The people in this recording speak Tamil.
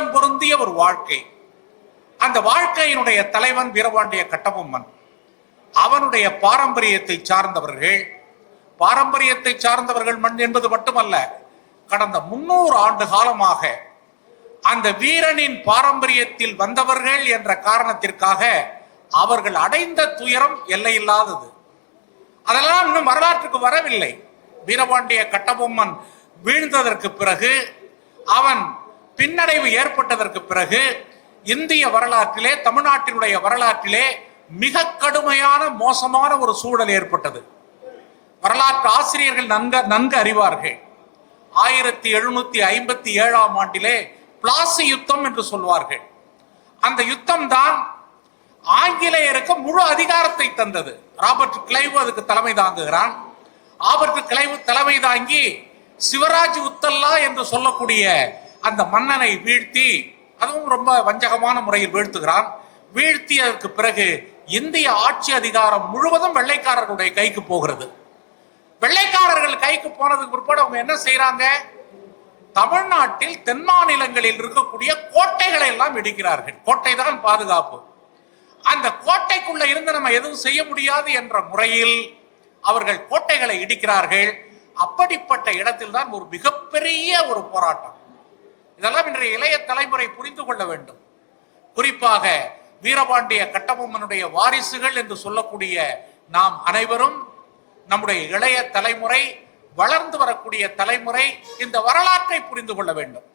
வீரம் பொருந்திய ஒரு வாழ்க்கை. அந்த வாழ்க்கையினுடைய தலைவன் வீரபாண்டிய கட்டபொம்மன். அவனுடைய பாரம்பரியத்தை சார்ந்தவர்கள் மண் என்பது மட்டுமல்ல, கடந்த 300 ஆண்டு காலமாக அந்த வீரனின் பாரம்பரியத்தில் வந்தவர்கள் என்ற காரணத்திற்காக அவர்கள் அடைந்த துயரம் எல்லையில்லாதது. அதெல்லாம் இன்னும் வரலாற்றுக்கு வரவில்லை. வீரபாண்டிய கட்டபொம்மன் வீழ்ந்ததற்கு பிறகு, அவன் பின்னடைவு ஏற்பட்டதற்கு பிறகு இந்திய வரலாற்றிலே, தமிழ்நாட்டினுடைய வரலாற்றிலே மிக கடுமையான மோசமான ஒரு சூழல் ஏற்பட்டது. வரலாற்று ஆசிரியர்கள் நன்கு அறிவார்கள். 1757ஆம் ஆண்டிலே பிளாசி யுத்தம் என்று சொல்வார்கள். அந்த யுத்தம் தான் ஆங்கிலேயருக்கு முழு அதிகாரத்தை தந்தது. ராபர்ட் கிளைவ் அதுக்கு தலைமை தாங்குகிறான். ராபர்ட் கிளைவ் தலைமை தாங்கி சிவராஜ் உத்தல்லா என்று சொல்லக்கூடிய அந்த மன்னனை வீழ்த்தி, அதுவும் ரொம்ப வஞ்சகமான முறையில் வீழ்த்துகிறான். வீழ்த்தியதற்கு பிறகு இந்திய ஆட்சி அதிகாரம் முழுவதும் வெள்ளைக்காரர்களுடைய கைக்கு போகிறது. வெள்ளைக்காரர்கள் கைக்கு போனதுக்கு பிற்பாடு அவங்க என்ன செய்யறாங்க? தமிழ்நாட்டில் தென் மாநிலங்களில் இருக்கக்கூடிய கோட்டைகளை எல்லாம் இடிக்கிறார்கள். கோட்டை தான் பாதுகாப்பு. அந்த கோட்டைக்குள்ள இருந்து நம்ம எதுவும் செய்ய முடியாது என்ற முறையில் அவர்கள் கோட்டைகளை இடிக்கிறார்கள். அப்படிப்பட்ட இடத்தில் தான் ஒரு மிகப்பெரிய ஒரு போராட்டம். இதெல்லாம் இன்றைய இளைய தலைமுறை புரிந்து கொள்ள வேண்டும். குறிப்பாக வீரபாண்டிய கட்டபொம்மனுடைய வாரிசுகள் என்று சொல்லக்கூடிய நாம் அனைவரும், நம்முடைய இளைய தலைமுறை, வளர்ந்து வரக்கூடிய தலைமுறை இந்த வரலாற்றை புரிந்து கொள்ள வேண்டும்.